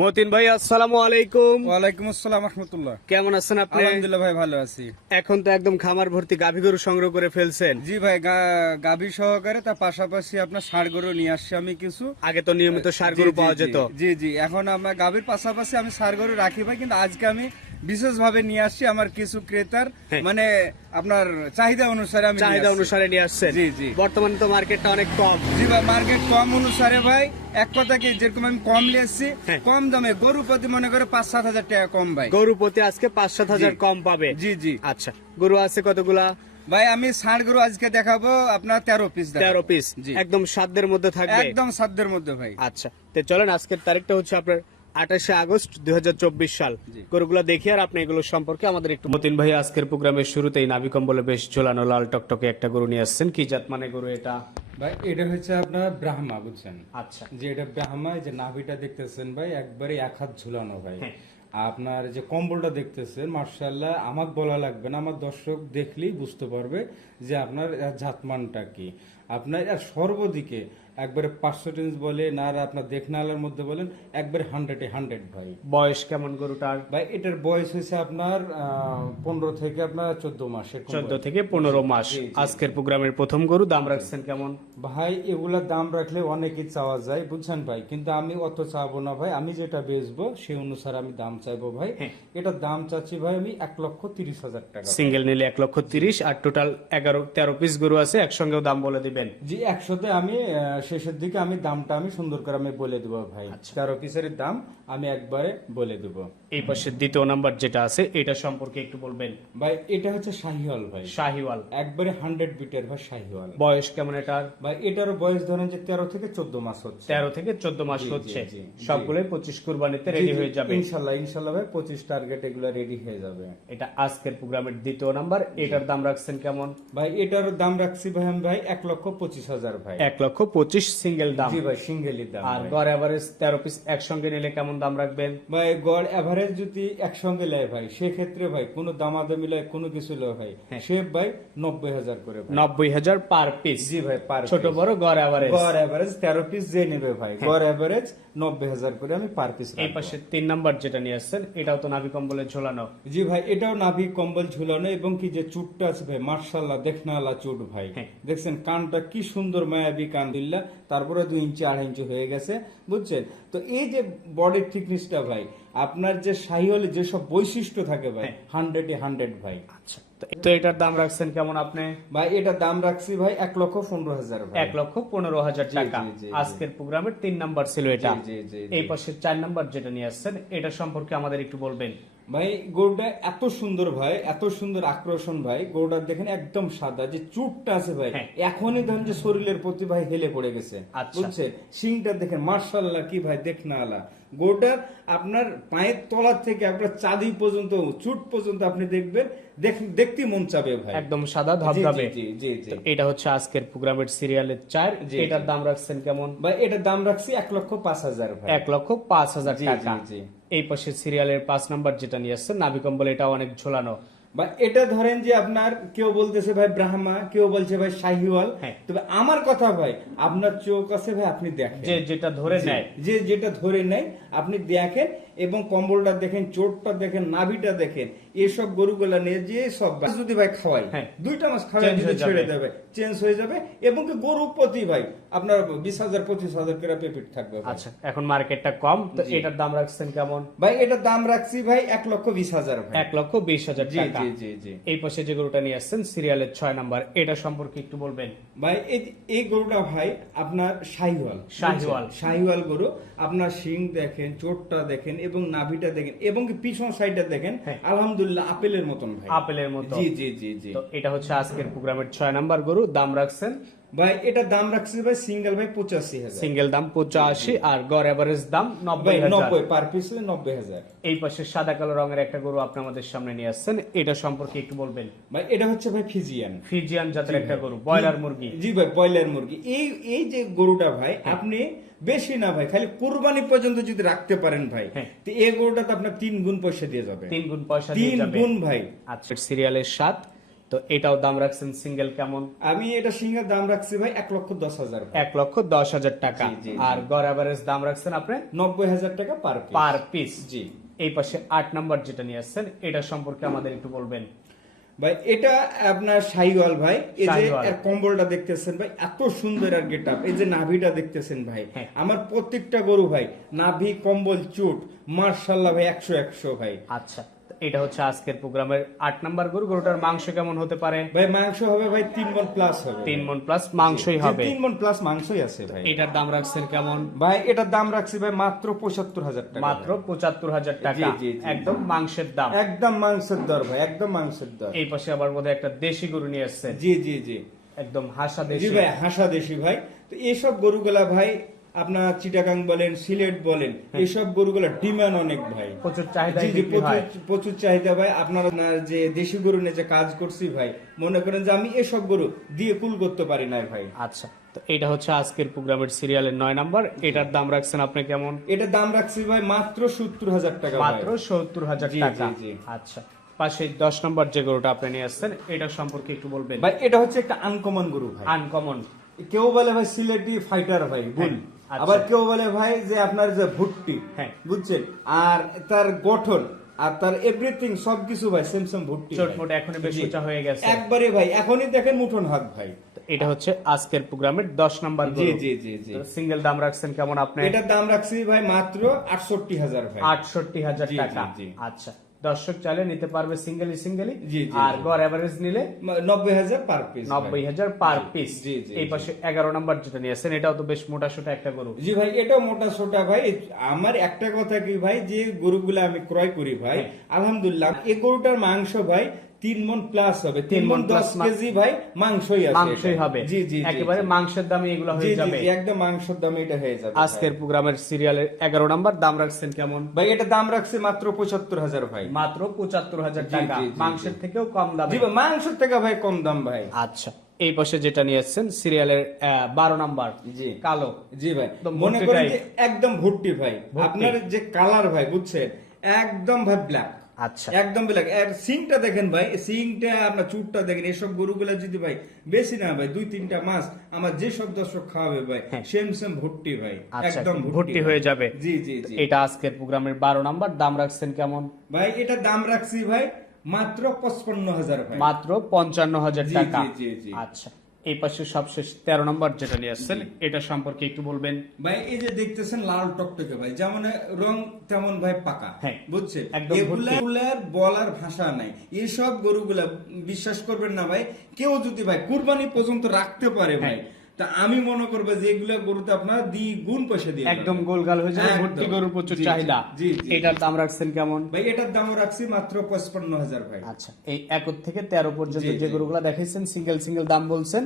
মতিন ভাই আসসালামু আলাইকুম। ওয়ালাইকুম আসসালাম রহমতুল্লাহ। কেমন আছেন আপনি? আলহামদুলিল্লাহ ভাই ভালো আছি। এখন তো একদম খামার ভর্তি গাভী গরু সংগ্রহ করে ফেলছেন। জি ভাই গাভী সহকারে তার পাশাপাশি আপনার সার গরু নিয়ে আসছি আমি কিছু। আগে তো নিয়মিত সার গরু পাওয়া যেত। জি জি এখন আমরা গাভীর পাশাপাশি আমি সার গরু রাখি ভাই কিন্তু আজকে আমি বিশেষ ভাবে নিয়ে আসছি আমার কিছু ক্রেতার। হ্যাঁ। মানে আপনার চাহিদা অনুসারে আমি চাহিদা অনুসারে নিয়ে আসছেন? জি, জি। বর্তমানে তো মার্কেটটা অনেক কম। জি ভাই মার্কেট কম অনুসারে ভাই এক কথা কি যেরকম আমি কম নিয়ে এসছি হ্যাঁ। কম দামে গরু প্রতি মনে করে পাঁচ সাত হাজার টাকা কম ভাই। গরু প্রতি আজকে পাঁচ সাত হাজার কম পাবে? জি জি। আচ্ছা গরু আছে কতগুলা? ভাই আমি ষাড় গরু আজকে দেখাবো আপনার তেরো পিস তেরো পিস একদম সাধ্যের মধ্যে থাকবে? একদম সাধ্যের মধ্যে ভাই। আচ্ছা তো চলেন আজকের তারিখটা হচ্ছে আপনার আঠাশে আগস্ট দুই সাল। গরুগুলো দেখি আর আপনি এগুলো সম্পর্কে আমাদের একটু মতিন ভাই আজকের প্রোগ্রামের শুরুতেই কম্বলে বেশ ঝোলানো লাল টকটকে একটা গরু নিয়ে আসছেন। কি জাত মানে গরু এটা? ভাই এটা হচ্ছে আপনার ব্রাহ্মা বুঝছেন? আচ্ছা। যে এটা ব্রাহ্মা যে নাভিটা দেখতেছেন ভাই একবারে এক হাত ঝুলানো ভাই। হ্যাঁ। আপনার যে কম্বলটা দেখতেছেন মার্শাল্লাহ আমাকে বলা লাগবে না আমার দর্শক দেখলেই বুঝতে পারবে যে আপনার জাতমানটা কি। আপনার সর্বদিকে একবারে পার্সেন্টেজ বলেন আর আপনার দেখনালার মধ্যে বলেন একবারে হান্ড্রেডে হান্ড্রেড ভাই। বয়স কেমন গরুটার? ভাই এটার বয়স হয়েছে আপনার পনেরো থেকে আপনার চোদ্দ মাসের চোদ্দ থেকে পনেরো মাস। আজকের প্রোগ্রামের প্রথম গরু দাম রাখছেন কেমন? ভাই এগুলা দাম রাখলে অনেকই চাওয়া যায় বুঝছেন ভাই? কিন্তু আমি অত চাবো না ভাই আমি যেটা বেচবো সেই অনুসারে আমি দাম চাইব ভাই। হ্যাঁ। এটা দাম চাচ্ছি ভাই আমি এক লক্ষ তিরিশ হাজার টাকা। সিঙ্গেল নিলে এক লক্ষ তিরিশ আর টোটাল এগারো তেরো পিস গরু আছে একসঙ্গেও দাম বলে দিবেন। জি একশোতে আমি শেষের দিকে আমি দামটা আমি সুন্দর করে আমি বলে দেবো ভাই। আচ্ছা। তেরো পিসের দাম আমি একবারে বলে দেবো। এই পাশে দ্বিতীয় নাম্বার যেটা আছে এটা সম্পর্কে একটু বলবেন? ভাই এটা হচ্ছে শাহিওয়াল ভাই। শাহিওয়াল। একবারে হান্ড্রেড বিটের ভাই শাহিওয়াল। বয়স কেমন এটার? ভাই এটারও বয়স ধরেন যে তেরো থেকে চোদ্দ মাস হচ্ছে। তেরো থেকে চোদ্দ মাস হচ্ছে। সবগুলোই পঁচিশ কুরবানিতে রেডি হয়ে যাবে। ইনশাল্লাহ ইনশাল্লাহ ভাই পঁচিশ টার্গেট এগুলো রেডি হয়ে যাবে। এটা আজকের প্রোগ্রামের দ্বিতীয় নাম্বার। এটার দাম রাখছেন কেমন? ভাই এটার দাম রাখছি ভাই আমি ভাই এক লক্ষ পঁচিশ হাজার ভাই। এক লক্ষ পঁচিশ সিঙ্গেল দাম। জি ভাই সিঙ্গেলি দাম আর গড় এভারেজ তেরো পিস একসঙ্গে নিলে কেমন দাম রাখবেন? ভাই গড় এভারেজ যদি একসঙ্গে নেয় ভাই সেক্ষেত্রে ভাই কোনো দামাদামি লয় কোনো কিছু লয় ভাই হ্যাঁ। সে ভাই নব্বই হাজার করে ভাই। নব্বই হাজার পার পিস জি ভাই পার ছোট বড় গড় এভারেজ গড় এভারেজ তেরো পিস যে নেবে ভাই হ্যাঁ। গড় এভারেজ নব্বই হাজার করে আমি পার পিস এই পাশে তিন নাম্বার যেটা নিয়ে আসছেন এটাও তো নাভি কম্বলে ঝোলানো। জি ভাই এটাও নাভি কম্বল ঝুলানো এবং কি যে চুটটা আছে ভাই মার্শাল্লাহ দেখনালা চুট ভাই। হ্যাঁ। দেখছেন কানটা কি সুন্দর মায়াবী কান দিল্লা তারপরে দুই ইঞ্চি আড়াই ইঞ্চি হয়ে গেছে বুঝছেন? তো এই যে বডির থিকনেসটা ভাই আপনার যে শাহিওয়ালে যেসব বৈশিষ্ট্য থাকে ভাই হ্যাঁ। হান্ড্রেডে হান্ড্রেড ভাই। আচ্ছা তো- এটার দাম রাখছেন কেমন আপনি? ভাই এটা দাম রাখছি ভাই এক লক্ষ পনেরো হাজার এক লক্ষ পনেরো হাজার টাকা। আজকের প্রোগ্রামের তিন নাম্বার ছিল এটা। এই পাশে চার নাম্বার যেটা নিয়ে আসছেন এটা সম্পর্কে আমাদের একটু বলবেন। ভাই গরুটা এত সুন্দর ভাই এত সুন্দর আকর্ষণ ভাই গরুটা দেখেন একদম সাদা যে চুটটা আছে ভাই হ্যাঁ। এখনই ধরেন যে শরীরের প্রতি ভাই হেলে পড়ে গেছে আচ্ছা। বুঝছে সিংটা দেখেন মার্শাল্লাহ কি ভাই দেখ না আলা গরুটার আপনার পায়ের তলার থেকে আপনার চাঁদি পর্যন্ত চুট পর্যন্ত আপনি দেখবেন দেখ- দেখতে মন চাবে ভাই। একদম সাদা ধবধবে জি জি জি এটা হচ্ছে আজকের প্রোগ্রামের সিরিয়ালের চার। এটার দাম রাখছেন কেমন? ভাই এটার দাম রাখছি এক লক্ষ পাঁচ হাজার ভাই। এক লক্ষ পাঁচ হাজার টাকা। এই পাশে সিরিয়ালের পাঁচ নাম্বার যেটা নিয়ে আসছেন নাভি কম্বল এটা অনেক ঝোলানো। বা এটা ধরেন যে আপনার কেউ বলতেছে ভাই ব্রাহ্মা কেউ বলছে ভাই শাহিওয়াল। হ্যাঁ। তবে আমার কথা ভাই আপনার চোখ আছে ভাই আপনি দেখেন। যে যেটা ধরে নেয়। যে যেটা ধরে নেয় আপনি দেখেন এবং কম্বলটা দেখেন চোটটা দেখেন নাভিটা দেখেন এসব গরুগুলা নিয়ে যে সব যদি ভাই খাওয়াই হ্যাঁ। দুইটা মাছ খাওয়াই যদি ছেড়ে দেবে চেঞ্জ হয়ে যাবে এবং কি গরু প্রতি ভাই আপনার বিশ হাজার পঁচিশ হাজার করে পেপিট থাকবে আচ্ছা এখন মার্কেটটা কম তো এটার দাম রাখছেন কেমন? ভাই এটার দাম রাখছি ভাই এক লক্ষ বিশ হাজার এক লক্ষ বিশ হাজার জি জি জি জি। এই পাশে যে গরুটা নিয়ে আসছেন সিরিয়ালের ছয় নাম্বার এটা সম্পর্কে একটু বলবেন? ভাই এই- গরুটা ভাই আপনার শাহিওয়াল শাহিওয়াল। শাহিওয়াল গরু আপনার শিং দেখেন চোটটা দেখেন এবং নাভিটা দেখেন এবং কি পিছন সাইডটা দেখেন হ্যাঁ। আলহামদুলিল্লাহ আপেলের মতন ভাই। আপেলের মতো জি জি জি জি। তো এটা হচ্ছে আজকের প্রোগ্রামের ছয় নাম্বার গরু দাম রাখছেন? ভাই এটা দাম রাখছি ভাই সিঙ্গেল ভাই পঁচাশি হাজার। সিঙ্গেল দাম পঁচাশি আর গড় এভারেজ দাম নব্বই নব্বই পার পিস নব্বই হাজার। এই পাশে সাদা কালো রঙের একটা গরু আপনি আমাদের সামনে নিয়ে আসছেন এটা সম্পর্কে একটু বলবেন। ভাই এটা হচ্ছে ভাই ফিজিয়ান ফিজিয়ান জাতের একটা গরু ব্রয়লার মুরগি। জি ভাই ব্রয়লার মুরগি। এই এই যে গরুটা ভাই হ্যাঁ। আপনি বেশি না ভাই খালি কুরবানি পর্যন্ত যদি রাখতে পারেন ভাই হ্যাঁ। তো এই গরুটা তো আপনার তিন গুণ পয়সা দিয়ে যাবে। তিন গুণ পয়সা তিন গুণ ভাই। আচ্ছা সিরিয়ালের সাত তো এটাও দাম রাখছেন সিঙ্গেল কেমন? আমি এটা সিংহের দাম রাখছি ভাই এক লক্ষ দশ হাজার এক লক্ষ দশ হাজার টাকা। আর গড় অ্যাভারেজ দাম রাখছেন আপনি? নব্বই হাজার টাকা পার পার পিস জি। এই পাশে আট নাম্বার যেটা নিয়ে আসছেন এটা সম্পর্কে আমাদের একটু বলবেন। ভাই এটা আপনার শাহিওয়াল ভাই। এই যে কম্বলটা দেখতেছেন ভাই এত সুন্দর আর গেট এই যে নাভিটা দেখতেছেন ভাই হ্যাঁ। আমার প্রত্যেকটা গরু ভাই নাভি কম্বল চুট মার্শাল্লাহ ভাই একশো একশো ভাই। আচ্ছা। এটা হচ্ছে আজকের প্রোগ্রামের আট নাম্বার গরু। গরুটার মাংস কেমন হতে পারে? ভাই মাংস হবে ভাই তিন মন প্লাস হবে। তিন মন প্লাস মাংসই হবে। তিন মন প্লাস মাংসই আছে ভাই। এটার দাম রাখছেন কেমন? ভাই এটার দাম রাখছি ভাই মাত্র পঁচাত্তর হাজার টাকা। মাত্র পঁচাত্তর হাজার টাকা। একদম মাংসের দাম। একদম মাংসের দর ভাই একদম মাংসের দর। এই পাশে আবার বোধহয় একটা দেশি গরু নিয়ে আসছেন জি জি জি। একদম হাসা দেশি। ভাই হাসা দেশি ভাই। তো এইসব গরুগুলা ভাই আপনার চিটাগাং বলেন সিলেট বলেন এইসব গরুগুলা ডিমান্ড অনেক ভাই। প্রচুর চাহিদা প্রচুর ভাই। আপনার যে দেশি গরু নিয়ে যে কাজ করছি ভাই মনে করেন যে আমি এসব গরু দিয়ে কুল করতে পারি না ভাই। আচ্ছা তো এটা হচ্ছে আজকের প্রোগ্রামের সিরিয়ালের নয় নাম্বার। এটার দাম রাখছেন আপনি কেমন? এটা দাম রাখছি ভাই মাত্র সত্তর হাজার টাকা মাত্র সত্তর হাজার টাকা। জি, জি। আচ্ছা পাশে দশ নম্বর যে গরুটা আপনি নিয়ে আসছেন এটা সম্পর্কে একটু বলবেন। ভাই এটা হচ্ছে একটা আনকমন গরু ভাই। আনকমন কেউ বলে ভাই সিলেটি ফাইটার ভাই বুল আচ্ছা। আবার কেউ বলে ভাই যে আপনার যে ভুট্টি হ্যাঁ। বুঝছেন? আর তার গঠন আর তার এভরিথিং সবকিছু ভাই সেম ভুট্টি চোট ভাই। মোট এখনই বেশ। উঁচা হয়ে গেছে। একবারে ভাই এখনই দেখেন মুঠন হাত ভাই। এটা হচ্ছে আজকের প্রোগ্রামের দশ নাম্বার জি জি জি জি। সিঙ্গেল দাম রাখছেন কেমন আপনি? এটার দাম রাখছি ভাই মাত্র আটষট্টি হাজার ভাই। আটষট্টি হাজার জি, টাকা। জি, জি। আচ্ছা। দর্শক চাইলে নিতে পারবে সিঙ্গেলি সিঙ্গেলি আর। গড় এভারেজ নিলে নব্বই হাজার পার পিস নব্বই হাজার পার পিস এই পাশে এগারো নাম্বার যেটা নিয়েছেন এটাও তো বেশ মোটা সোটা একটা গরু। জি ভাই এটাও মোটা সোটা ভাই। আমার একটা কথা কি ভাই যে গরুগুলো আমি ক্রয় করি ভাই আলহামদুল্লাহ আলহামদুলিল্লাহ এই গরুটার মাংস ভাই তিন মন প্লাস হবে। তিন মন দশ কেজি ভাই মাংসই আছে মাংসই হবে। জি জি একেবারে মাংসের দামে এগুলো হয়ে যাবে। একদম মাংসের দামে এটা হয়ে যাবে আজকের প্রোগ্রামের সিরিয়ালের এগারো নাম্বার দাম রাখছেন কেমন? ভাই এটা দাম রাখছে মাত্র পঁচাত্তর হাজার ভাই। মাত্র পঁচাত্তর হাজার টাকা। মাংসের থেকেও কম দামে। মাংসের থেকে ভাই কম দাম ভাই। আচ্ছা এই পাশে যেটা নিয়ে এসছেন সিরিয়ালের বারো নাম্বার জি। কালো। জি ভাই মনে করেন একদম ভুট্টি ভাই। আপনার যে কালার ভাই বুঝছেন? একদম ভাই ব্ল্যাক আচ্ছা। একদম ব্ল্যাক এর সিংটা দেখেন ভাই সিংটা আপনার চুটটা দেখেন এসব গরুগুলা যদি ভাই বেশি না ভাই দুই তিনটা মাস আমার যে সব দর্শক খাওয়াবে ভাই হ্যাঁ। সেম সেম ভুট্টি ভাই আচ্ছা একদম ভর্তি হয়ে যাবে। জি জি জি। এটা আজকের প্রোগ্রামের বারো নাম্বার দাম রাখছেন কেমন? ভাই এটা দাম রাখছি ভাই মাত্র পঁচপান্ন হাজার ভাই। মাত্র পঞ্চান্ন হাজার টাকা। জি, জি, জি। আচ্ছা। এই পাশে সবশেষ তেরো নম্বর যেটা নিয়ে আসছেন এটা সম্পর্কে একটু বলবেন ভাই এই যে দেখতেছেন লাল টকটকে ভাই যেমন রং তেমন ভাই পাকা হ্যাঁ। বুঝছেন এগুলার বলার ভাষা নাই এইসব গরুগুলা বিশ্বাস করবেন না ভাই কেউ যদি ভাই কুরবানি পর্যন্ত রাখতে পারে ভাই হ্যাঁ। তা আমি মনে করব যে এগুলা গরুতে আপনারা পয়সা দিয়ে একদম গোলগাল হয়ে যাবে ভর্তি গরুর প্রচুর চাহিদা। জি এটার দাম রাখছেন কেমন? ভাই এটার দামও রাখছি মাত্র পঁচপান্ন হাজার ভাই। আচ্ছা এই এক থেকে তেরো পর্যন্ত যে। গরুগুলা দেখাইছেন সিঙ্গেল সিঙ্গেল দাম বলছেন।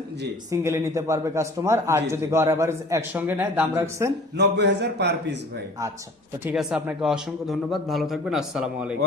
সিঙ্গেলে নিতে পারবে কাস্টমার আর যদি গড় এভারেজ একসঙ্গে নেয় দাম রাখছেন? নব্বই হাজার পার পিস ভাই। আচ্ছা তো ঠিক আছে আপনাকে অসংখ্য ধন্যবাদ ভালো থাকবেন আসসালামু আলাইকুম।